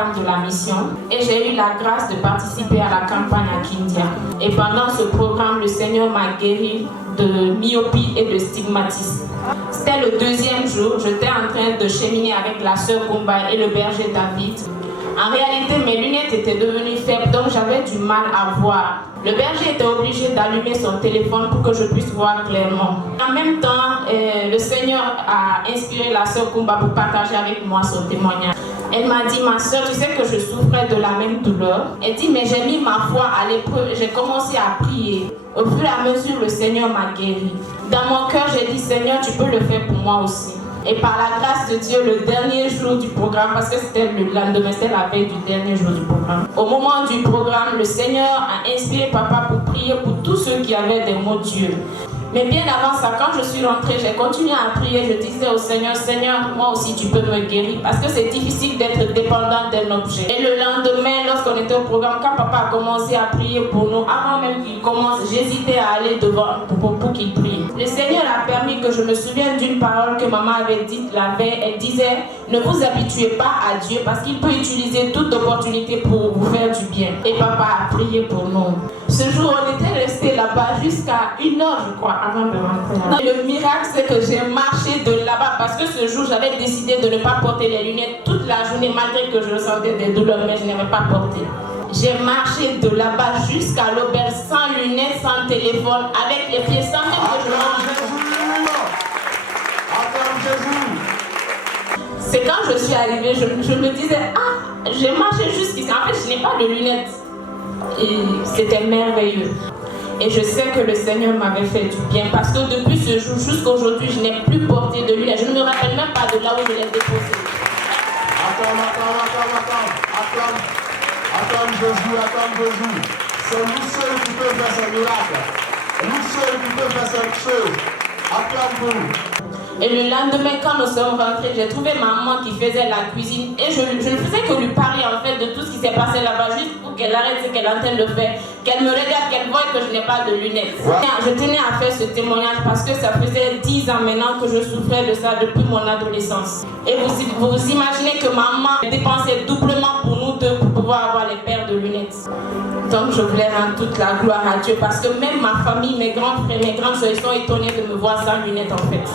programme de la mission et j'ai eu la grâce de participer à la campagne à Kindia. Et pendant ce programme, le Seigneur m'a guéri de myopie et de stigmatisme. C'était le deuxième jour, j'étais en train de cheminer avec la sœur Kumba et le berger David. En réalité, mes lunettes étaient devenues faibles, donc j'avais du mal à voir. Le berger était obligé d'allumer son téléphone pour que je puisse voir clairement. En même temps, le Seigneur a inspiré la sœur Kumba pour partager avec moi son témoignage. Elle m'a dit, ma sœur, tu sais que je souffrais de la même douleur. Elle dit, mais j'ai mis ma foi à l'épreuve, j'ai commencé à prier. Au fur et à mesure, le Seigneur m'a guéri. Dans mon cœur, j'ai dit, Seigneur, tu peux le faire pour moi aussi. Et par la grâce de Dieu, le dernier jour du programme, parce que c'était le lendemain, c'était la veille du dernier jour du programme. Au moment du programme, le Seigneur a inspiré papa pour prier pour tous ceux qui avaient des maux Dieu. Mais bien avant ça, quand je suis rentrée, j'ai continué à prier. Je disais au Seigneur, Seigneur, moi aussi tu peux me guérir. Parce que c'est difficile d'être dépendant d'un objet. Et le lendemain, lorsqu'on était au programme, quand papa a commencé à prier pour nous, avant même qu'il commence, j'hésitais à aller devant pour qu'il prie. Le Seigneur a permis que je me souvienne d'une parole que maman avait dite la veille. Elle disait, ne vous habituez pas à Dieu parce qu'il peut utiliser toute opportunité pour vous faire du bien. Et papa a prié pour nous. Ce jour, on était resté là-bas jusqu'à 1 heure, je crois, avant de rentrer. Le miracle, c'est que j'ai marché de là-bas parce que ce jour, j'avais décidé de ne pas porter les lunettes toute la journée, malgré que je ressentais des douleurs, mais je n'avais pas porté. J'ai marché de là-bas jusqu'à l'auberge sans lunettes, sans téléphone, avec les pieds, sans même que je mange. C'est quand je suis arrivée, je me disais, ah, j'ai marché jusqu'ici. En fait, je n'ai pas de lunettes. Et c'était merveilleux. Et je sais que le Seigneur m'avait fait du bien parce que depuis ce jour jusqu'à aujourd'hui, je n'ai plus porté de lunettes. Je ne me rappelle même pas de là où je l'ai déposé. Attends Jésus. C'est nous seuls qui peuvent faire ce miracle. Nous seuls qui peuvent faire cette chose. Acclame-nous. Et le lendemain, quand nous sommes rentrés, j'ai trouvé maman qui faisait la cuisine et je ne faisais que lui parler en fait de tout ce qui s'est passé là-bas, juste pour qu'elle arrête ce qu'elle est en train de faire, qu'elle me regarde, qu'elle voie que je n'ai pas de lunettes. Ouais. Je tenais à faire ce témoignage parce que ça faisait 10 ans maintenant que je souffrais de ça depuis mon adolescence. Et vous imaginez que maman dépensait doublement pour nous deux pour pouvoir avoir les paires de lunettes. Donc je voulais rendre toute la gloire à Dieu parce que même ma famille, mes grands frères, mes grandes soeurs, ils sont étonnés de me voir sans lunettes en fait.